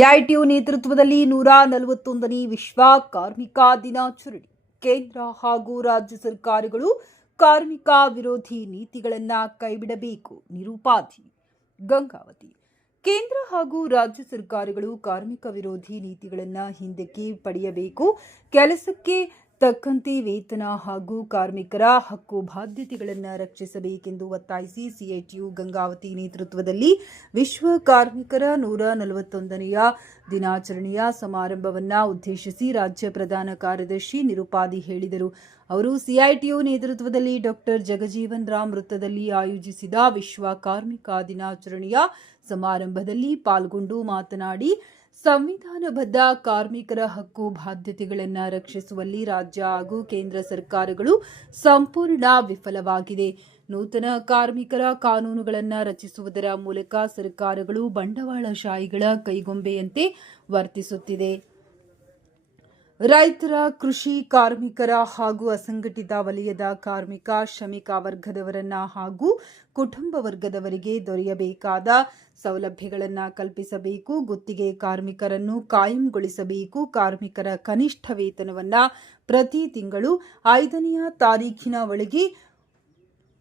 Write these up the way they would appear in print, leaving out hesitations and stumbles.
CITU ನೇತೃತ್ವದಲ್ಲಿ 141ನೇ ವಿಶ್ವ ಕಾರ್ಮಿಕ ದಿನಾಚರಣೆ. ಕೇಂದ್ರ ಹಾಗೂ ರಾಜ್ಯ ಸರ್ಕಾರಗಳು ಕಾರ್ಮಿಕ ವಿರೋಧಿ ನೀತಿಗಳನ್ನು ಕೈಬಿಡಬೇಕು. ನಿರುಪಾಧಿ ಗಂಗಾವತಿ. ಕೇಂದ್ರ ಹಾಗೂ ರಾಜ್ಯ ಸರ್ಕಾರಗಳು ಕಾರ್ಮಿಕ ವಿರೋಧಿ ನೀತಿಗಳನ್ನು ಹಿಂದಕ್ಕೆ ಪಡೆಯಬೇಕು. ಕೆಲಸಕ್ಕೆ ತಕ್ಕಂತೆ ವೇತನ ಹಾಗೂ ಕಾರ್ಮಿಕರ ಹಕ್ಕು ಬಾಧ್ಯತೆಗಳನ್ನು ರಕ್ಷಿಸಬೇಕೆಂದು ಒತ್ತಾಯಿಸಿ ಸಿಐಟಿಯು ಗಂಗಾವತಿ ನೇತೃತ್ವದಲ್ಲಿ ವಿಶ್ವ ಕಾರ್ಮಿಕರ 141ನೆಯ ದಿನಾಚರಣೆಯ ಸಮಾರಂಭವನ್ನು ಉದ್ದೇಶಿಸಿ ರಾಜ್ಯ ಪ್ರಧಾನ ಕಾರ್ಯದರ್ಶಿ ನಿರುಪಾಧಿ ಹೇಳಿದರು. ಅವರು ಸಿಐಟಿಯು ನೇತೃತ್ವದಲ್ಲಿ ಡಾಕ್ಟರ್ ಜಗಜೀವನ್ ರಾಮ್ ವೃತ್ತದಲ್ಲಿ ಆಯೋಜಿಸಿದ ವಿಶ್ವ ಕಾರ್ಮಿಕ ದಿನಾಚರಣೆಯ ಸಮಾರಂಭದಲ್ಲಿ ಪಾಲ್ಗೊಂಡು ಮಾತನಾಡಿ, ಸಂವಿಧಾನಬದ್ಧ ಕಾರ್ಮಿಕರ ಹಕ್ಕು ಬಾಧ್ಯತೆಗಳನ್ನು ರಕ್ಷಿಸುವಲ್ಲಿ ರಾಜ್ಯ ಹಾಗೂ ಕೇಂದ್ರ ಸರ್ಕಾರಗಳು ಸಂಪೂರ್ಣ ವಿಫಲವಾಗಿದೆ. ನೂತನ ಕಾರ್ಮಿಕರ ಕಾನೂನುಗಳನ್ನು ರಚಿಸುವುದರ ಮೂಲಕ ಸರ್ಕಾರಗಳು ಬಂಡವಾಳಶಾಹಿಗಳ ಕೈಗೊಂಬೆಯಂತೆ ವರ್ತಿಸುತ್ತಿದೆ. ರೈತರ, ಕೃಷಿ ಕಾರ್ಮಿಕರ ಹಾಗೂ ಅಸಂಘಟಿತ ವಲಯದ ಕಾರ್ಮಿಕ, ಶ್ರಮಿಕ ವರ್ಗದವರನ್ನ ಹಾಗೂ ಕುಟುಂಬ ವರ್ಗದವರಿಗೆ ದೊರೆಯಬೇಕಾದ ಸೌಲಭ್ಯಗಳನ್ನು ಕಲ್ಪಿಸಬೇಕು. ಗುತ್ತಿಗೆ ಕಾರ್ಮಿಕರನ್ನು ಕಾಯಂಗೊಳಿಸಬೇಕು. ಕಾರ್ಮಿಕರ ಕನಿಷ್ಠ ವೇತನವನ್ನು ಪ್ರತಿ ತಿಂಗಳು 5ನೇ ತಾರೀಖಿನ ಒಳಗೆ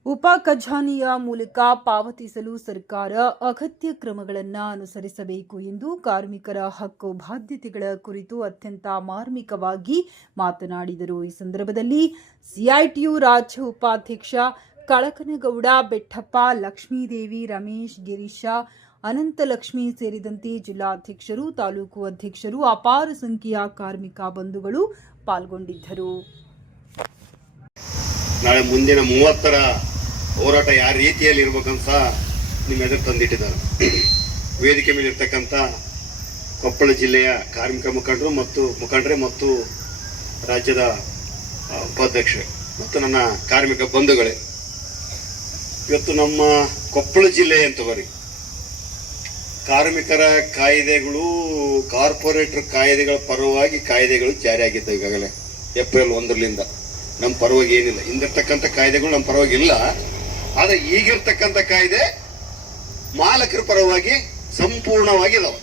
ಉಪ ಖಜಾನೆಯ ಮೂಲಕ ಪಾವತಿಸಲು ಸರ್ಕಾರ ಅಗತ್ಯ ಕ್ರಮಗಳನ್ನು ಅನುಸರಿಸಬೇಕು ಎಂದು ಕಾರ್ಮಿಕರ ಹಕ್ಕು ಬಾಧ್ಯತೆಗಳ ಕುರಿತು ಅತ್ಯಂತ ಮಾರ್ಮಿಕವಾಗಿ ಮಾತನಾಡಿದರು. ಈ ಸಂದರ್ಭದಲ್ಲಿ ಸಿಐಟಿಯು ರಾಜ್ಯ ಉಪಾಧ್ಯಕ್ಷ ಕಳಕನಗೌಡ ಬೆಟ್ಟಪ್ಪ, ಲಕ್ಷ್ಮೀದೇವಿ, ರಮೇಶ್, ಗಿರೀಶ, ಅನಂತಲಕ್ಷ್ಮಿ ಸೇರಿದಂತೆ ಜಿಲ್ಲಾಧ್ಯಕ್ಷರು, ತಾಲೂಕು ಅಧ್ಯಕ್ಷರು, ಅಪಾರ ಸಂಖ್ಯೆಯ ಕಾರ್ಮಿಕ ಬಂಧುಗಳು ಪಾಲ್ಗೊಂಡಿದ್ದರು. ನಾಳೆ ಮುಂದಿನ 30ರ ಹೋರಾಟ ಯಾವ ರೀತಿಯಲ್ಲಿ ಇರ್ಬೇಕಂತ ಸಹ ನಿಮ್ಮ ಎದುರು ತಂದಿಟ್ಟಿದ್ದಾರೆ. ವೇದಿಕೆ ಮೇಲೆ ಇರ್ತಕ್ಕಂಥ ಕೊಪ್ಪಳ ಜಿಲ್ಲೆಯ ಕಾರ್ಮಿಕ ಮುಖಂಡರೇ ಮತ್ತು ರಾಜ್ಯದ ಉಪಾಧ್ಯಕ್ಷರೇ ಮತ್ತು ನನ್ನ ಕಾರ್ಮಿಕ ಬಂಧುಗಳೇ, ಇವತ್ತು ನಮ್ಮ ಕೊಪ್ಪಳ ಜಿಲ್ಲೆ ಅಂತ ಬರೀ ಕಾರ್ಮಿಕರ ಕಾಯ್ದೆಗಳು, ಕಾರ್ಪೊರೇಟರ್ ಕಾಯ್ದೆಗಳ ಪರವಾಗಿ ಕಾಯ್ದೆಗಳು ಜಾರಿಯಾಗಿದ್ದಾವೆ. ಈಗಾಗಲೇ ಏಪ್ರಿಲ್ 1ರಿಂದ ನಮ್ಮ ಪರವಾಗಿ ಏನಿಲ್ಲ. ಹಿಂದಿರ್ತಕ್ಕಂಥ ಕಾಯ್ದೆಗಳು ನಮ್ಮ ಪರವಾಗಿ ಇಲ್ಲ. ಆದರೆ ಈಗಿರ್ತಕ್ಕಂಥ ಕಾಯ್ದೆ ಮಾಲಕರ ಪರವಾಗಿ ಸಂಪೂರ್ಣವಾಗಿ ಇದಾವೆ.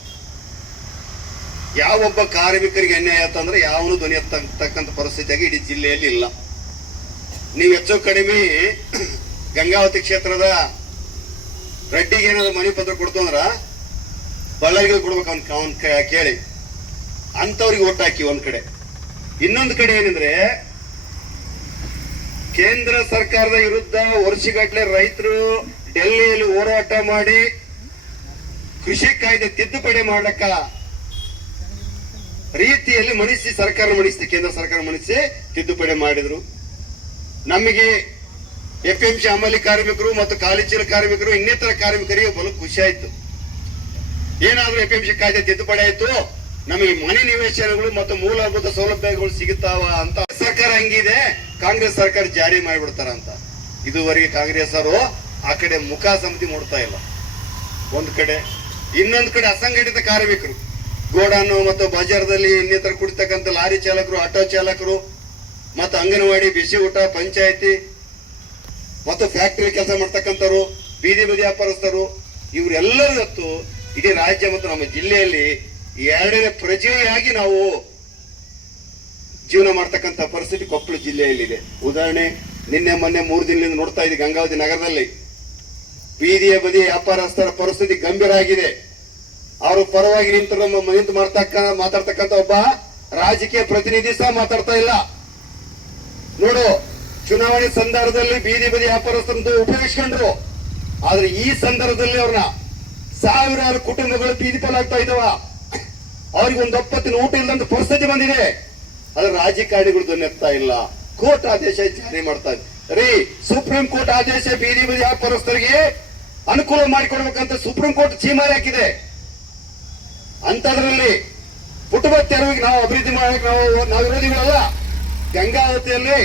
ಯಾವೊಬ್ಬ ಕಾರ್ಮಿಕರಿಗೆ ಅನ್ಯಾಯ ಆಯ್ತಂದ್ರೆ ಯಾವನು ಧ್ವನಿ ಎತ್ತಕ್ಕಂಥ ಪರಿಸ್ಥಿತಿಯಾಗಿ ಇಡೀ ಜಿಲ್ಲೆಯಲ್ಲಿ ಇಲ್ಲ. ನೀವು ಹೆಚ್ಚು ಕಡಿಮೆ ಗಂಗಾವತಿ ಕ್ಷೇತ್ರದ ರೆಡ್ಡಿಗೆ ಏನಾದ್ರು ಮನೆ ಪತ್ರ ಕೊಡ್ತು ಅಂದ್ರ ಬಳ್ಳಾರಿಗೆ ಕೊಡ್ಬೇಕು ಅವನ್ ಕೇಳಿ ಅಂತವ್ರಿಗೆ ಓಟ್ ಹಾಕಿ ಒಂದ್ ಕಡೆ. ಇನ್ನೊಂದು ಕಡೆ ಏನಂದ್ರೆ ಕೇಂದ್ರ ಸರ್ಕಾರದ ವಿರುದ್ಧ ವರ್ಷಗಟ್ಟಲೆ ರೈತರು ಡೆಲ್ಲಿಯಲ್ಲಿ ಹೋರಾಟ ಮಾಡಿ ಕೃಷಿ ಕಾಯ್ದೆ ತಿದ್ದುಪಡಿ ಮಾಡಕ್ಕ ರೀತಿಯಲ್ಲಿ ಕೇಂದ್ರ ಸರ್ಕಾರ ಮಣಿಸಿ ತಿದ್ದುಪಡಿ ಮಾಡಿದ್ರು. ನಮಗೆ ಎಪಿಎಂಸಿ ಅಮಲಿ ಕಾರ್ಮಿಕರು ಮತ್ತು ಕಾಲೇಜಿನ ಕಾರ್ಮಿಕರು ಇನ್ನಿತರ ಕಾರ್ಮಿಕರಿಗೆ ಬಲು ಖುಷಿ ಆಯ್ತು. ಏನಾದ್ರೂ ಎಪಿಎಂಸಿ ಕಾಯ್ದೆ ತಿದ್ದುಪಡಿ ಆಯ್ತು, ನಮಗೆ ಮನೆ ನಿವೇಶನಗಳು ಮತ್ತು ಮೂಲಭೂತ ಸೌಲಭ್ಯಗಳು ಸಿಗುತ್ತಾವ ಅಂತ. ಸರ್ಕಾರ ಹಂಗಿದೆ, ಕಾಂಗ್ರೆಸ್ ಸರ್ಕಾರ ಜಾರಿ ಮಾಡಿಬಿಡ್ತಾರ ಅಂತ. ಇದುವರೆಗೆ ಕಾಂಗ್ರೆಸ್ ಅವರು ಆ ಕಡೆ ಮುಖ ಸಮಿತಿ ನೋಡ್ತಾ ಇಲ್ಲ. ಒಂದ್ ಕಡೆ, ಇನ್ನೊಂದು ಕಡೆ ಅಸಂಘಟಿತ ಕಾರ್ಮಿಕರು ಗೋಡಾನು ಮತ್ತು ಬಜಾರ್ದಲ್ಲಿ ಇನ್ನಿತರ ಕುಡಿತಕ್ಕಂಥ ಲಾರಿ ಚಾಲಕರು, ಆಟೋ ಚಾಲಕರು ಮತ್ತು ಅಂಗನವಾಡಿ, ಬಿಸಿ ಊಟ, ಪಂಚಾಯತಿ ಮತ್ತು ಫ್ಯಾಕ್ಟರಿ ಕೆಲಸ ಮಾಡ್ತಕ್ಕಂಥವ್ರು, ಬೀದಿ ಬದಿ ವ್ಯಾಪಾರಸ್ಥರು, ಇವರೆಲ್ಲರೂ ಇವತ್ತು ಇಡೀ ರಾಜ್ಯ ಮತ್ತು ನಮ್ಮ ಜಿಲ್ಲೆಯಲ್ಲಿ 2ನೇ ಪ್ರಜೆಯಾಗಿ ನಾವು ಜೀವನ ಮಾಡ್ತಕ್ಕಂಥ ಪರಿಸ್ಥಿತಿ ಕೊಪ್ಪಳ ಜಿಲ್ಲೆಯಲ್ಲಿದೆ. ಉದಾಹರಣೆ, ನಿನ್ನೆ ಮೊನ್ನೆ 3 ದಿನದಿಂದ ನೋಡ್ತಾ ಇದ್ದೀವಿ ಗಂಗಾವತಿ ನಗರದಲ್ಲಿ ಬೀದಿಯ ಬದಿ ವ್ಯಾಪಾರಸ್ಥರ ಪರಿಸ್ಥಿತಿ ಗಂಭೀರ ಆಗಿದೆ. ಅವರು ಪರವಾಗಿ ನಿಂತು ಮಾತಾಡ್ತಕ್ಕಂಥ ಒಬ್ಬ ರಾಜಕೀಯ ಪ್ರತಿನಿಧಿ ಸಹ ಮಾತಾಡ್ತಾ ಇಲ್ಲ. ನೋಡು, ಚುನಾವಣೆ ಸಂದರ್ಭದಲ್ಲಿ ಬೀದಿ ಬದಿ ವ್ಯಾಪಾರಸ್ಥರಂತೂ ಉಪಯೋಗಿಸ್ಕೊಂಡ್ರು. ಆದ್ರೆ ಈ ಸಂದರ್ಭದಲ್ಲಿ ಅವ್ರನ್ನ ಸಾವಿರಾರು ಕುಟುಂಬಗಳು ಬೀದಿ ಪಾಲಾಗ್ತಾ ಇದಾವ. ಅವ್ರಿಗೆ ಒಂದು ಒಪ್ಪತ್ತಿನ ಊಟ ಇಲ್ಲದಂತ ಪರಿಸ್ಥಿತಿ ಬಂದಿದೆ. ಅದ್ರ ರಾಜಕಾರಣಿಗಳು ಧ್ವನಿಸ್ತಾ ಇಲ್ಲ. ಕೋರ್ಟ್ ಆದೇಶ ಜಾರಿ ಮಾಡ್ತಾ ರೀ. ಸುಪ್ರೀಂ ಕೋರ್ಟ್ ಆದೇಶ ಬೀದಿ ಬದಿ ವ್ಯಾಪಾರಸ್ಥರಿಗೆ ಅನುಕೂಲ ಮಾಡಿಕೊಡ್ಬೇಕಂತ ಸುಪ್ರೀಂ ಕೋರ್ಟ್ ಚೀಮಾರಿ ಹಾಕಿದೆ. ಅಂತದ್ರಲ್ಲಿ ಪುಟಬ ತೆರವಿಗೆ ನಾವು ಅಭಿವೃದ್ಧಿ ಮಾಡಕ್ಕೆ ನಾವು ವಿರೋಧಿಗಳಲ್ಲ. ಗಂಗಾವತಿಯಲ್ಲಿ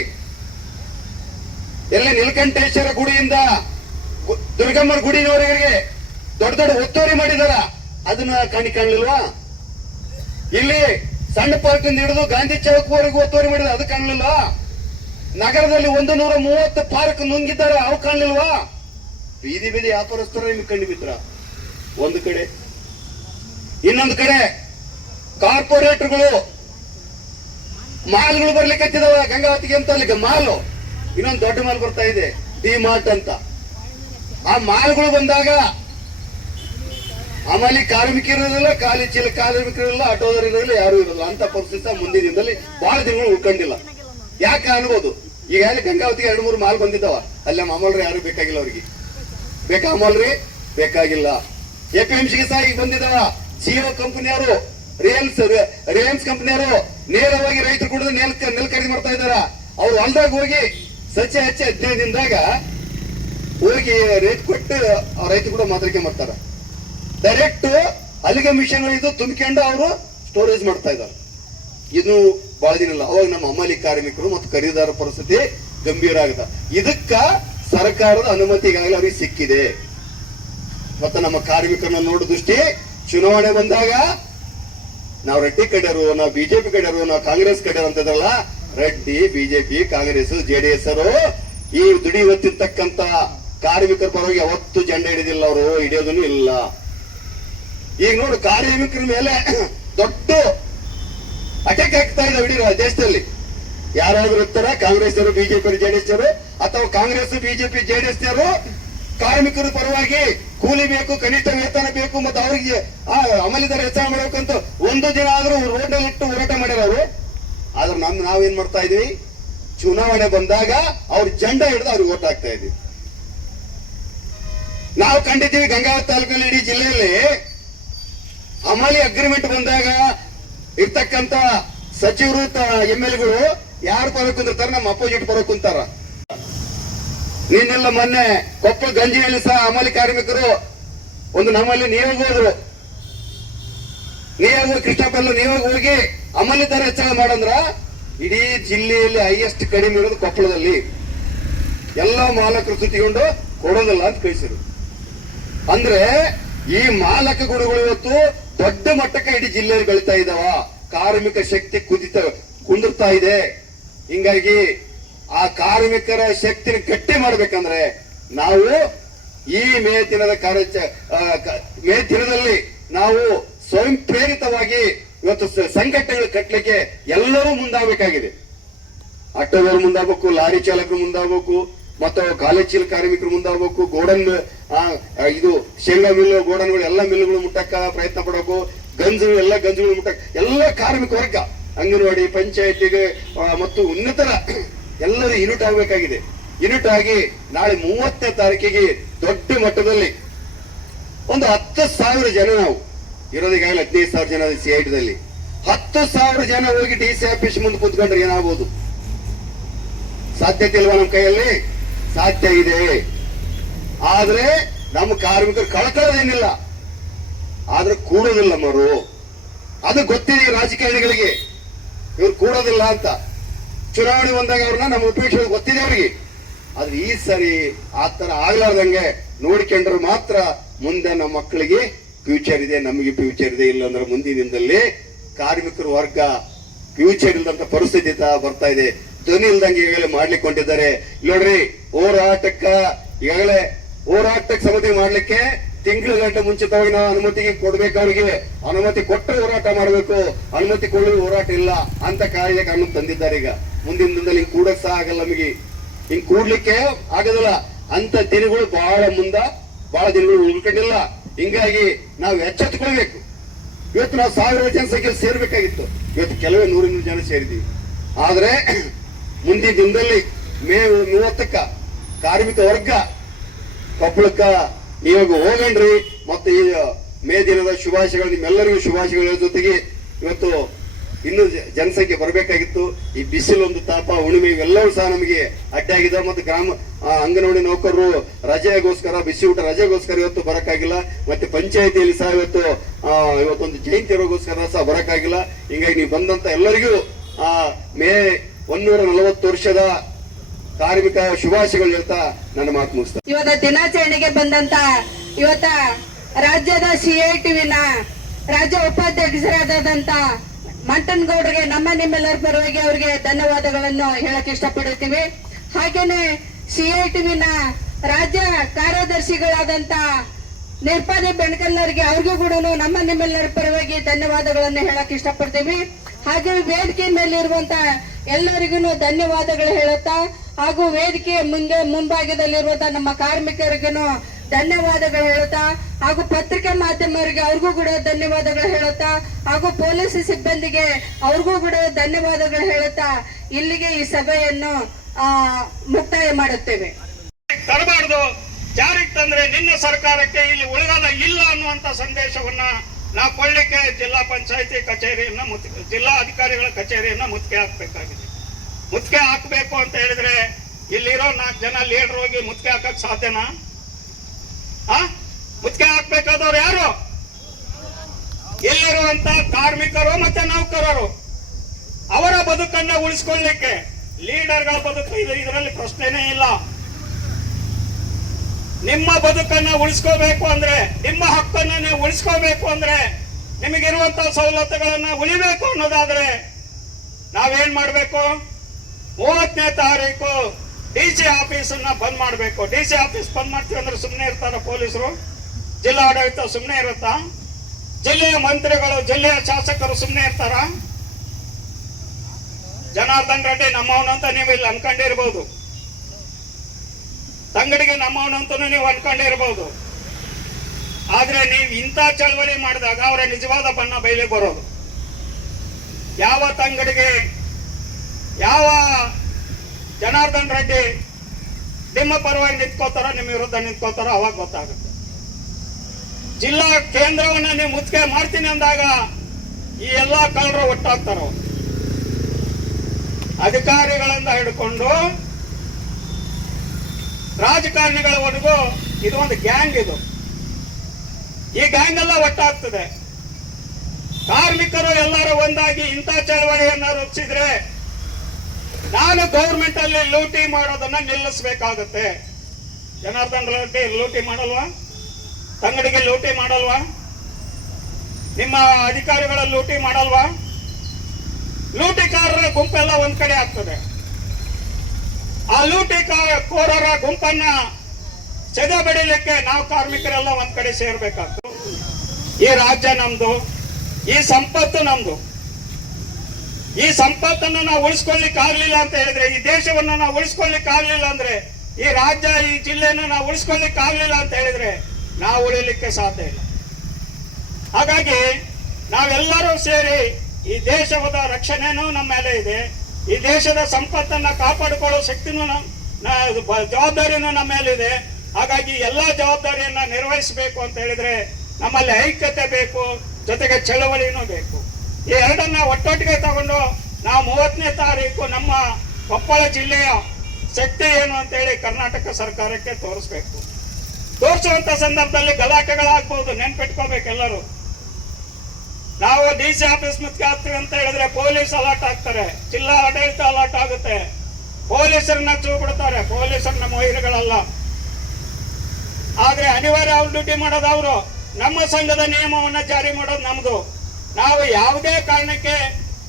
ಎಲ್ಲಿ ನೀಲಕಂಠೇಶ್ವರ ಗುಡಿಯಿಂದ ದುರ್ಗಮ್ಮನ ಗುಡಿಯವರೆಗೆ ದೊಡ್ಡ ದೊಡ್ಡ ಒತ್ತುವರಿ ಮಾಡಿದಾರ, ಅದನ್ನ ಕಾಣಿಲ್ವಾ? ಇಲ್ಲಿ ಸಣ್ಣ ಪಾರ್ಕ್ ಹಿಡಿದು ಗಾಂಧಿ ಚೌಕ್ವರೆಗೂ ಒತ್ತುವರಿ ಮಾಡಿದ್ರೆ ಅದು ಕಾಣಲಿಲ್ವಾ? ನಗರದಲ್ಲಿ 130 ಪಾರ್ಕ್ ನುಂಗಿದ್ದಾರೆ, ಅವು ಕಾಣಲಿಲ್ವಾ? ಬೀದಿ ಬೀದಿ ವ್ಯಾಪಾರಸ್ಥರ ನಿಮ್ಗೆ ಕಂಡು ಬಿದ್ರ ಒಂದು ಕಡೆ. ಇನ್ನೊಂದು ಕಡೆ ಕಾರ್ಪೊರೇಟರ್ಗಳು ಮಾಲ್ಗಳು ಬರ್ಲಿಕ್ಕೆ ಹತ್ತಿದವ ಗಂಗಾವತಿಗೆ ಅಂತ ಅಲ್ಲಿ ಮಾಲು, ಇನ್ನೊಂದು ದೊಡ್ಡ ಮಾಲ್ ಬರ್ತಾ ಇದೆ ಡಿ ಮಾರ್ಟ್ ಅಂತ. ಆ ಮಾಲ್ಗಳು ಬಂದಾಗ ಅಮಲಿ ಕಾರ್ಮಿಕರಿರೋದಿಲ್ಲ, ಖಾಲಿ ಚೀಲ ಕಾರ್ಮಿಕರಿರಲ್ಲ, ಆಟೋದವರು ಇರೋದಿಲ್ಲ, ಯಾರು ಇರೋಲ್ಲ. ಅಂತ ಪರಿಸ್ಥಿತಿ ಮುಂದಿನ ದಿನದಲ್ಲಿ ಬಹಳ ದಿನಗಳು ಉಳ್ಕೊಂಡಿಲ್ಲ. ಯಾಕೆ ಅನ್ಬೋದು, ಈಗ ಅಲ್ಲಿ ಗಂಗಾವತಿಗೆ 2-3 ಮಾಲ್ ಬಂದಿದ್ದಾವ, ಅಲ್ಲೇ ಅಮಲ್ರಿ ಯಾರು ಬೇಕಾಗಿಲ್ಲ, ಅವ್ರಿಗೆ ಬೇಕಾ ಅಮಲ್ರಿ ಬೇಕಾಗಿಲ್ಲ. ಎಪಿಎಂಸಿಗೆ ಸಹ ಈಗ ಬಂದಿದ್ದಾವ ಸಿಒ ಕಂಪನಿಯವರು, ರಿಲಯನ್ಸ್ ಕಂಪನಿಯವರು ನೇರವಾಗಿ ರೈತರು ಕೂಡ ನೆಲ್ ಖರೀದಿ ಮಾಡ್ತಾ ಇದಾರ. ಅವ್ರು ಹೊಲ್ದಾಗ ಹೋಗಿ ಸಚ್ಚೆ ಹಚ್ಚೆ 15 ದಿನದಾಗ ಹೋಗಿ ರೇಟ್ ಕೊಟ್ಟು ರೈತ ಕೂಡ ಮಾತೃಕೆ ಮಾಡ್ತಾರ. ಡೈರೆಕ್ಟ್ ಅಲ್ಲಿಗೆ ಮಿಷನ್ ಇದು ತುಂಬಿಕೊಂಡು ಅವರು ಸ್ಟೋರೇಜ್ ಮಾಡ್ತಾ ಇದ್ದಾರೆ. ಇದು ಬಹಳ ದಿನ ಇಲ್ಲ. ಅವಾಗ ನಮ್ಮ ಅಮಲಿ ಕಾರ್ಮಿಕರು ಮತ್ತು ಖರೀದಾರ ಪರಿಸ್ಥಿತಿ ಗಂಭೀರ ಆಗುತ್ತೆ. ಇದಕ್ಕ ಸರ್ಕಾರದ ಅನುಮತಿ ಈಗಾಗಲೇ ಅವ್ರಿಗೆ ಸಿಕ್ಕಿದೆ. ಮತ್ತೆ ನಮ್ಮ ಕಾರ್ಮಿಕರನ್ನ ನೋಡೋ ದೃಷ್ಟಿ, ಚುನಾವಣೆ ಬಂದಾಗ ನಾವು ರೆಡ್ಡಿ ಕಡೆಯರು, ನಾವು ಬಿಜೆಪಿ ಕಡೆಯರು, ನಾವು ಕಾಂಗ್ರೆಸ್ ಕಡೆಯರು ಅಂತದ್ರಲ್ಲ, ರೆಡ್ಡಿ, ಬಿಜೆಪಿ, ಕಾಂಗ್ರೆಸ್, ಜೆಡಿಎಸ್ ಅವರು ಈ ದುಡಿಯುತ್ತಿರ್ತಕ್ಕಂತ ಕಾರ್ಮಿಕರ ಪರವಾಗಿ ಯಾವತ್ತು ಜೆಂಡ ಹಿಡಿದಿಲ್ಲ, ಅವರು ಹಿಡಿಯೋದನ್ನು ಇಲ್ಲ. ಈಗ ನೋಡು, ಕಾರ್ಮಿಕರ ಮೇಲೆ ದೊಡ್ಡ ಅಟ್ಯಾಕ್ ಆಗ್ತಾ ಇದ್ದಾವೆ ಇಡೀ ದೇಶದಲ್ಲಿ. ಯಾರಾದ್ರೂ ಇರ್ತಾರ, ಕಾಂಗ್ರೆಸ್ ಅವರು, ಬಿಜೆಪಿ, ಜೆಡಿಎಸ್ ಅವರು, ಅಥವಾ ಕಾಂಗ್ರೆಸ್, ಬಿಜೆಪಿ, ಜೆಡಿಎಸ್ ಅವರು ಕಾರ್ಮಿಕರ ಪರವಾಗಿ ಕೂಲಿ ಬೇಕು, ಕನಿಷ್ಠ ವೇತನ ಬೇಕು, ಮತ್ತೆ ಅವರಿಗೆ ಅಮಲಿ ದರ ಹೆಚ್ಚಳ ಮಾಡಬೇಕಂತ ಒಂದು ದಿನ ಆದ್ರೂ ರೋಡ್ ನಲ್ಲಿ ಇಟ್ಟು ಹೋರಾಟ ಮಾಡ್ಯಾರ ಅವರು. ಆದ್ರೆ ನಾವೇನ್ ಮಾಡ್ತಾ ಇದೀವಿ, ಚುನಾವಣೆ ಬಂದಾಗ ಅವ್ರ ಜೆಂಡ ಹಿಡಿದು ಅವ್ರಿಗೆ ಓಟ್ ಹಾಕ್ತಾ ಇದೀವಿ. ನಾವು ಕಂಡಿದ್ದೀವಿ ಗಂಗಾವತಿ ತಾಲೂಕಿನಲ್ಲಿ, ಇಡೀ ಜಿಲ್ಲೆಯಲ್ಲಿ ಅಮಲಿ ಅಗ್ರಿಮೆಂಟ್ ಬಂದಾಗ ಇರ್ತಕ್ಕಂತ ಸಚಿವರು, MLA ಯಾರು ಪರ ಕುಂದಿರ್ತಾರೆ, ನಮ್ಮ ಅಪೋಸಿಟ್ ಪರ ಕುಂತಾರ. ನೀನೆಲ್ಲ ಮೊನ್ನೆ ಕೊಪ್ಪಳ ಗಂಜಿಯಲ್ಲಿ ಸಹ ಅಮಲಿ ಕಾರ್ಮಿಕರು ಒಂದು ನಮ್ಮಲ್ಲಿ ನಿಯೋಗ ಹೋದ್ರು. ನಿಯೋಗ ಕೃಷ್ಣಪ್ಪಲ್ಲ ನಿಯೋಗ ಹೋಗಿ ಅಮಲಿ ದರ ಹೆಚ್ಚಳ ಮಾಡಂದ್ರ ಇಡೀ ಜಿಲ್ಲೆಯಲ್ಲಿ ಹೈಯೆಸ್ಟ್ ಕಡಿಮೆ ಇರೋದು ಕೊಪ್ಪಳದಲ್ಲಿ. ಎಲ್ಲ ಮಾಲಕರು ಸುತ್ತಿಕೊಂಡು ಕೊಡೋದಿಲ್ಲ ಅಂತ ಕಳಿಸಿರು. ಅಂದ್ರೆ ಈ ಮಾಲಕ ಗುಣಗಳು ಇವತ್ತು ದೊಡ್ಡ ಮಟ್ಟಕ್ಕೆ ಇಡೀ ಜಿಲ್ಲೆಯಲ್ಲಿ ಬೆಳೀತಾ ಇದಾವ. ಕಾರ್ಮಿಕ ಶಕ್ತಿ ಕುಂದಿರ್ತಾ ಇದೆ. ಹಿಂಗಾಗಿ ಆ ಕಾರ್ಮಿಕರ ಶಕ್ತಿನ ಗಟ್ಟಿ ಮಾಡ್ಬೇಕಂದ್ರೆ ನಾವು ಈ ಮೇ ದಿನದಲ್ಲಿ ನಾವು ಸ್ವಯಂ ಪ್ರೇರಿತವಾಗಿ ಇವತ್ತು ಸಂಘಟನೆಗಳು ಕಟ್ಟಲಿಕ್ಕೆ ಎಲ್ಲರೂ ಮುಂದಾಗಬೇಕಾಗಿದೆ. ಆಟೋದವರು ಮುಂದಾಗಬೇಕು, ಲಾರಿ ಚಾಲಕರು ಮುಂದಾಗಬೇಕು, ಮತ್ತು ಕಾಲೇಜ್ ಚೀಲ ಕಾರ್ಮಿಕರು ಮುಂದಾಗಬೇಕು, ಗೋಡನ್ ಇದು ಶೇಂಗಾ ಮಿಲ್, ಗೋಡನ್ಗಳು ಎಲ್ಲ ಮಿಲ್ಗಳು ಮುಟ್ಟಕ್ಕ ಪ್ರಯತ್ನ ಪಡಬೇಕು, ಎಲ್ಲ ಗಂಜುಗಳು ಮುಟ್ಟಕ್ಕ ಎಲ್ಲ ಕಾರ್ಮಿಕ ವರ್ಗ, ಅಂಗನವಾಡಿ, ಪಂಚಾಯತಿಗೆ ಮತ್ತು ಉನ್ನತರ ಎಲ್ಲರೂ ಯೂನಿಟ್ ಆಗಬೇಕಾಗಿದೆ. ಯೂನಿಟ್ ಆಗಿ ನಾಳೆ 30ನೇ ತಾರೀಕಿಗೆ ದೊಡ್ಡ ಮಟ್ಟದಲ್ಲಿ ಒಂದು 10,000 ಜನ, ನಾವು ಇರೋದಿಗಾಗಲೇ 15,000 ಜನ CITದಲ್ಲಿ, 10,000 ಜನ ಹೋಗಿ DC ಆಫೀಸ್ ಮುಂದೆ ಕೂತ್ಕೊಂಡ್ರೆ ಏನಾಗಬಹುದು? ಸಾಧ್ಯತೆ ಇಲ್ವಾ? ನಮ್ಮ ಕೈಯಲ್ಲಿ ಸಾಧ್ಯ ಇದೆ. ಆದ್ರೆ ನಮ್ಮ ಕಾರ್ಮಿಕರು ಕಳ್ಕೊಳ್ಳೋದೇನಿಲ್ಲ, ಆದ್ರೆ ಕೂಡೋದಿಲ್ಲ ಮರು. ಅದು ಗೊತ್ತಿದೆ ರಾಜಕಾರಣಿಗಳಿಗೆ, ಇವ್ರು ಕೂಡೋದಿಲ್ಲ ಅಂತ. ಚುನಾವಣೆ ಬಂದಾಗ ಅವ್ರನ್ನ ನಮ್ಮ ಉಪಯೋಗ ಗೊತ್ತಿದೆ ಅವರಿಗೆ. ಆದ್ರೆ ಈ ಸರಿ ಆ ತರ ಆಗ್ಲಾರ್ದಂಗೆ ನೋಡಿಕೊಂಡ್ರೆ ಮಾತ್ರ ಮುಂದೆ ನಮ್ಮ ಮಕ್ಕಳಿಗೆ ಫ್ಯೂಚರ್ ಇದೆ, ನಮಗೆ ಫ್ಯೂಚರ್ ಇದೆ. ಇಲ್ಲ ಅಂದ್ರೆ ಮುಂದಿನ ದಿನದಲ್ಲಿ ಕಾರ್ಮಿಕರ ವರ್ಗ ಫ್ಯೂಚರ್ ಇಲ್ಲದಂತ ಪರಿಸ್ಥಿತಿ ಬರ್ತಾ ಇದೆ. ಧ್ವನಿ ಇಲ್ದಂಗೆ ಈಗಾಗಲೇ ಮಾಡ್ಲಿಕ್ಕೆ ಹೊಂಟಿದ್ದಾರೆ. ನೋಡ್ರಿ, ಹೋರಾಟಕ್ಕೆ ಸಮಿತಿ ಮಾಡ್ಲಿಕ್ಕೆ ತಿಂಗಳ ಗಂಟೆ ಮುಂಚಿತವಾಗಿ ನಾವು ಅನುಮತಿಗೆ ಕೊಡ್ಬೇಕು. ಅವರಿಗೆ ಅನುಮತಿ ಕೊಟ್ಟರೆ ಹೋರಾಟ ಮಾಡಬೇಕು, ಅನುಮತಿ ಕೊಡಲು ಹೋರಾಟ ಇಲ್ಲ ಅಂತ ಕಾಯ್ದೆ ಕಾನೂನು ತಂದಿದ್ದಾರೆ. ಈಗ ಮುಂದಿನ ದಿನದಲ್ಲಿ ಹಿಂಗ್ ಕೂಡಕ್ ಸಹ ಆಗಲ್ಲ, ನಮಗೆ ಹಿಂಗ್ ಕೂಡ್ಲಿಕ್ಕೆ ಆಗೋದಿಲ್ಲ. ಅಂತ ದಿನಗಳು ಬಹಳ ದಿನಗಳು ಉಳ್ಕೊಂಡಿಲ್ಲ. ಹಿಂಗಾಗಿ ನಾವು ಎಚ್ಚೆತ್ತುಕೊಳ್ಬೇಕು. ಇವತ್ತು ನಾವು 1000 ಜನಸಂಖ್ಯೆ ಸೇರ್ಬೇಕಾಗಿತ್ತು, ಇವತ್ತು ಕೆಲವೇ 100 ಜನ ಸೇರಿದೀವಿ. ಆದ್ರೆ ಮುಂದಿನ ದಿನದಲ್ಲಿ ಮೇ 30ಕ್ಕ ಕಾರ್ಮಿಕ ವರ್ಗ ಕೊಪ್ಪಳಕ್ಕ ನೀವಾಗ ಹೋಗಣ್ರಿ. ಮತ್ತು ಈ ಮೇ ದಿನದ ಶುಭಾಶಯಗಳು, ನಿಮ್ಮೆಲ್ಲರಿಗೂ ಶುಭಾಶಯಗಳ ಜೊತೆಗೆ ಇವತ್ತು ಇನ್ನೂ ಜನಸಂಖ್ಯೆ ಬರಬೇಕಾಗಿತ್ತು. ಈ ಬಿಸಿಲೊಂದು, ತಾಪ, ಉಣಿಮೆ ಇವೆಲ್ಲವೂ ಸಹ ನಮಗೆ ಅಡ್ಡಾಗಿದೆ. ಮತ್ತು ಅಂಗನವಾಡಿ ನೌಕರರು ರಜೆಗೋಸ್ಕರ, ಬಿಸಿ ಊಟ ರಜೆಗೋಸ್ಕರ ಇವತ್ತು ಬರಕ್ಕಾಗಿಲ್ಲ. ಮತ್ತೆ ಪಂಚಾಯತಿಯಲ್ಲಿ ಸಹ ಇವತ್ತೊಂದು ಜಯಂತಿ ಇರೋಗೋಸ್ಕರ ಸಹ ಬರಕ್ಕಾಗಿಲ್ಲ. ಹಿಂಗಾಗಿ ನೀವು ಬಂದಂತ ಎಲ್ಲರಿಗೂ ಮೇ 140 ವರ್ಷದ ಕಾರ್ಮಿಕ ಶುಭಾಶಯಗಳು ಹೇಳ್ತಾ ನನ್ನ ಮಾತು ಮುಗಿಸ್ತಾ ಇವತ್ತ ದಿನಾಚರಣೆಗೆ ಬಂದಂತ ಇವತ್ತ ರಾಜ್ಯದ CITವಿನ ರಾಜ್ಯ ಉಪಾಧ್ಯಕ್ಷರಾದಂತ ಮಂಟನಗೌಡರಿಗೆ ನಿಮ್ಮೆಲ್ಲರ ಪರವಾಗಿ ಅವರಿಗೆ ಧನ್ಯವಾದಗಳನ್ನು ಹೇಳಕ್ ಇಷ್ಟಪಡುತ್ತೀವಿ. ಹಾಗೇನೆ CITವಿನ ರಾಜ್ಯ ಕಾರ್ಯದರ್ಶಿಗಳಾದಂತ ನಿರ್ಪಾದೆ ಬೆಣಕಲ್ಲರಿಗೆ ಅವ್ರಿಗೂ ಕೂಡ ನಮ್ಮ ನಿಮ್ಮೆಲ್ಲರ ಪರವಾಗಿ ಧನ್ಯವಾದಗಳನ್ನು ಹೇಳಕ್ ಇಷ್ಟಪಡ್ತೀವಿ. ಹಾಗೆ ವೇದಿಕೆ ಮೇಲಿರುವಂತ ಎಲ್ಲರಿಗೂ ಧನ್ಯವಾದಗಳು ಹೇಳುತ್ತಾ, ಹಾಗೂ ವೇದಿಕೆಯ ಮುಂಭಾಗದಲ್ಲಿರುವಂತ ನಮ್ಮ ಕಾರ್ಮಿಕರಿಗೂ ಧನ್ಯವಾದಗಳು ಹೇಳುತ್ತಾ, ಹಾಗೂ ಪತ್ರಿಕಾ ಮಾಧ್ಯಮರಿಗೆ ಅವ್ರಿಗೂ ಕೂಡ ಧನ್ಯವಾದಗಳು ಹೇಳುತ್ತಾ, ಹಾಗೂ ಪೊಲೀಸ್ ಸಿಬ್ಬಂದಿಗೆ ಅವ್ರಿಗೂ ಕೂಡ ಧನ್ಯವಾದಗಳು ಹೇಳುತ್ತಾ ಇಲ್ಲಿಗೆ ಈ ಸಭೆಯನ್ನು ಮುಕ್ತಾಯ ಮಾಡುತ್ತೇವೆ. ತರಬಾರ್ದು, ಜಾರಿಗೆ ತಂದ್ರೆ ನಿನ್ನ ಸರ್ಕಾರಕ್ಕೆ ಇಲ್ಲಿ ಉಳಿಗಾಲ ಇಲ್ಲ ಅನ್ನುವಂತ ಸಂದೇಶವನ್ನ ನಾವು ಕೊಳ್ಳಿಕ್ಕೆ ಜಿಲ್ಲಾ ಪಂಚಾಯತಿ ಕಚೇರಿಯನ್ನ ಜಿಲ್ಲಾ ಅಧಿಕಾರಿಗಳ ಕಚೇರಿಯನ್ನ ಮುತ್ತಿಗೆ ಹಾಕಬೇಕಾಗಿದೆ. ಮುತ್ತಿಗೆ ಹಾಕಬೇಕು ಅಂತ ಹೇಳಿದ್ರೆ ಇಲ್ಲಿರೋ 4 ಜನ ಲೀಡರ್ ಹೋಗಿ ಮುತ್ತಿಗೆ ಹಾಕಕ್ ಸಾಧ್ಯನಾ? ಮುತ್ತಿಗೆ ಹಾಕ್ಬೇಕಾದವ್ರು ಯಾರು? ಇಲ್ಲಿರುವಂತ ಕಾರ್ಮಿಕರು ಮತ್ತೆ ನೌಕರರು. ಅವರ ಬದುಕನ್ನ ಉಳಿಸ್ಕೊಳ್ಳಿಕ್ಕೆ ಲೀಡರ್ಗಳ ಬದುಕು ಇದರಲ್ಲಿ ಪ್ರಶ್ನೆನೇ ಇಲ್ಲ. ನಿಮ್ಮ ಬದುಕನ್ನ ಉಳಿಸ್ಕೋಬೇಕು ಅಂದ್ರೆ, ನಿಮ್ಮ ಹಕ್ಕನ್ನ ನೀವು ಉಳಿಸ್ಕೋಬೇಕು ಅಂದ್ರೆ, ನಿಮಗಿರುವಂತಹ ಸವಲತ್ತುಗಳನ್ನ ಉಳಿಬೇಕು ಅನ್ನೋದಾದ್ರೆ ನಾವೇನ್ ಮಾಡ್ಬೇಕು? 30ನೇ ತಾರೀಕು ಡಿಸಿ ಆಫೀಸ್ ಬಂದ್ ಮಾಡ್ಬೇಕು. ಡಿಸಿ ಆಫೀಸ್ ಬಂದ್ ಮಾಡ್ತೀವಿ ಅಂದ್ರೆ ಸುಮ್ಮನೆ ಇರ್ತಾರ ಪೊಲೀಸರು? ಜಿಲ್ಲಾ ಆಡಳಿತ ಸುಮ್ಮನೆ ಇರುತ್ತಾ? ಜಿಲ್ಲೆಯ ಮಂತ್ರಿಗಳು, ಜಿಲ್ಲೆಯ ಶಾಸಕರು ಸುಮ್ಮನೆ ಇರ್ತಾರ? ಜನಾರ್ದನ್ ರೆಡ್ಡಿ ನಮ್ಮವನಂತ ನೀವು ಇಲ್ಲಿ ಅನ್ಕೊಂಡಿರ್ಬೋದು, ತಂಗಡಿಗೆ ನಮ್ಮವನಂತೂ ನೀವು ಅನ್ಕೊಂಡಿರ್ಬೋದು. ಆದ್ರೆ ನೀವು ಇಂಥ ಚಳವಳಿ ಮಾಡಿದಾಗ ಅವರ ನಿಜವಾದ ಬಣ್ಣ ಬಯಲಿಗೆ ಬರೋದು. ಯಾವ ತಂಗಡಿಗೆ, ಯಾವ ಜನಾರ್ದನ್ ರೆಡ್ಡಿ ನಿಮ್ಮ ಪರವಾಗಿ ನಿಂತ್ಕೋತಾರೋ, ನಿಮ್ಮ ವಿರುದ್ಧ ನಿಂತ್ಕೋತಾರೋ ಅವಾಗ ಗೊತ್ತಾಗುತ್ತೆ. ಜಿಲ್ಲಾ ಕೇಂದ್ರವನ್ನ ನೀವು ಮುತ್ತಿಗೆ ಮಾಡ್ತೀನಿ ಅಂದಾಗ ಈ ಎಲ್ಲಾ ಕಳ್ಳರು ಒಟ್ಟಾಗ್ತಾರ. ಅಧಿಕಾರಿಗಳಿಂದ ಹಿಡ್ಕೊಂಡು ರಾಜಕಾರಣಿಗಳವರೆಗೂ ಇದು ಒಂದು ಗ್ಯಾಂಗ್. ಇದು ಈ ಗ್ಯಾಂಗ್ ಎಲ್ಲ ಒಟ್ಟಾಗ್ತದೆ. ಕಾರ್ಮಿಕರು ಎಲ್ಲರೂ ಒಂದಾಗಿ ಇಂಥ ಚಳವಳಿಯನ್ನ ರೂಪಿಸಿದ್ರೆ ನಾನು ಗೌರ್ಮೆಂಟ್ ಅಲ್ಲಿ ಲೂಟಿ ಮಾಡೋದನ್ನ ನಿಲ್ಲಿಸಬೇಕಾಗುತ್ತೆ. ಜನಾರ್ದನ್ ರೆಡ್ಡಿ ಲೂಟಿ ಮಾಡಲ್ವಾ? ತಂಗಡಿಗೆ ಲೂಟಿ ಮಾಡಲ್ವಾ? ನಿಮ್ಮ ಅಧಿಕಾರಿಗಳ ಲೂಟಿ ಮಾಡಲ್ವಾ? ಲೂಟಿಕಾರರ ಗುಂಪೆಲ್ಲ ಒಂದ್ ಕಡೆ ಆಗ್ತದೆ. ಆ ಲೂಟಿಕೋರರ ಗುಂಪನ್ನ ಸೆದೆಬಡಿಲಿಕ್ಕೆ ನಾವು ಕಾರ್ಮಿಕರೆಲ್ಲ ಒಂದ್ ಕಡೆ ಸೇರ್ಬೇಕಾಗ್ತದೆ. ಈ ರಾಜ್ಯ ನಮ್ದು, ಈ ಸಂಪತ್ತು ನಮ್ದು. ಈ ಸಂಪತ್ತನ್ನು ನಾವು ಉಳಿಸ್ಕೊಳ್ಳಿಕ್ ಆಗ್ಲಿಲ್ಲ ಅಂತ ಹೇಳಿದ್ರೆ, ಈ ದೇಶವನ್ನು ನಾವು ಉಳಿಸ್ಕೊಳ್ಳಿಕ್ ಆಗ್ಲಿಲ್ಲ ಅಂದ್ರೆ, ಈ ರಾಜ್ಯ, ಈ ಜಿಲ್ಲೆಯನ್ನು ನಾವು ಉಳಿಸ್ಕೊಳ್ಳಿಕ್ ಆಗ್ಲಿಲ್ಲ ಅಂತ ಹೇಳಿದ್ರೆ ನಾವು ಉಳಿಲಿಕ್ಕೆ ಸಾಧ್ಯ ಇಲ್ಲ. ಹಾಗಾಗಿ ನಾವೆಲ್ಲರೂ ಸೇರಿ ಈ ದೇಶದ ರಕ್ಷಣೆನೂ ನಮ್ಮ ಮೇಲೆ ಇದೆ, ಈ ದೇಶದ ಸಂಪತ್ತನ್ನ ಕಾಪಾಡಿಕೊಳ್ಳೋ ಶಕ್ತಿನೂ ಜವಾಬ್ದಾರಿನೂ ನಮ್ಮ ಮೇಲಿದೆ. ಹಾಗಾಗಿ ಎಲ್ಲಾ ಜವಾಬ್ದಾರಿಯನ್ನ ನಿರ್ವಹಿಸಬೇಕು ಅಂತ ಹೇಳಿದ್ರೆ ನಮ್ಮಲ್ಲಿ ಐಕ್ಯತೆ ಬೇಕು, ಜೊತೆಗೆ ಚಳವಳಿನೂ ಬೇಕು. ಈ ಎರಡನ್ನ ಒಟ್ಟೊಟ್ಟಿಗೆ ತಗೊಂಡು ನಾವು 30ನೇ ತಾರೀಕು ನಮ್ಮ ಕೊಪ್ಪಳ ಜಿಲ್ಲೆಯ ಶಕ್ತಿ ಏನು ಅಂತ ಹೇಳಿ ಕರ್ನಾಟಕ ಸರ್ಕಾರಕ್ಕೆ ತೋರಿಸ್ಬೇಕು. ತೋರಿಸುವಂತ ಸಂದರ್ಭದಲ್ಲಿ ಗಲಾಟೆಗಳಾಗ್ಬಹುದು, ನೆನ್ಪಿಟ್ಕೋಬೇಕು ಎಲ್ಲರೂ. ನಾವು ಡಿಸಿ ಆಫೀಸ್ ಮುತ್ತಿಗೆ ಹಾಕ್ತೀವಿ ಅಂತ ಹೇಳಿದ್ರೆ ಪೊಲೀಸ್ ಅಲರ್ಟ್ ಆಗ್ತಾರೆ, ಜಿಲ್ಲಾ ಆಡಳಿತ ಅಲರ್ಟ್ ಆಗುತ್ತೆ, ಪೊಲೀಸರನ್ನ ಚೂ ಬಿಡ್ತಾರೆ. ಪೊಲೀಸರು ನಮ್ಮ ವೈರಿಗಳಲ್ಲ. ಆದ್ರೆ ಅನಿವಾರ್ಯ ಅವ್ರು ಡ್ಯೂಟಿ ಮಾಡೋದು ಅವರು. ನಮ್ಮ ಸಂಘದ ನಿಯಮವನ್ನ ಜಾರಿ ಮಾಡೋದು ನಮ್ದು. ನಾವು ಯಾವುದೇ ಕಾರಣಕ್ಕೆ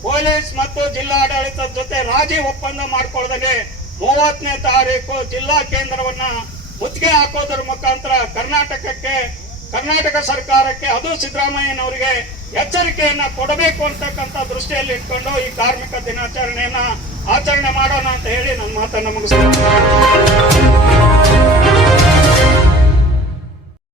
ಪೊಲೀಸ್ ಮತ್ತು ಜಿಲ್ಲಾ ಆಡಳಿತದ ಜೊತೆ ರಾಜಿ ಒಪ್ಪಂದ ಮಾಡ್ಕೊಳ್ಳದೆ 30ನೇ ತಾರೀಕು ಜಿಲ್ಲಾ ಕೇಂದ್ರವನ್ನ ಮುತ್ತಿಗೆ ಹಾಕೋದ್ರ ಮುಖಾಂತರ ಕರ್ನಾಟಕ ಸರ್ಕಾರಕ್ಕೆ, ಅದು ಸಿದ್ದರಾಮಯ್ಯನವರಿಗೆ ಎಚ್ಚರಿಕೆಯನ್ನ ಕೊಡಬೇಕು ಅಂತಕ್ಕಂಥ ದೃಷ್ಟಿಯಲ್ಲಿ ಇಟ್ಕೊಂಡು ಈ ಕಾರ್ಮಿಕ ದಿನಾಚರಣೆಯನ್ನ ಆಚರಣೆ ಮಾಡೋಣ ಅಂತ ಹೇಳಿ ನನ್ನ ಮಾತನ್ನ ಮುಗಿಸ್ತೇನೆ.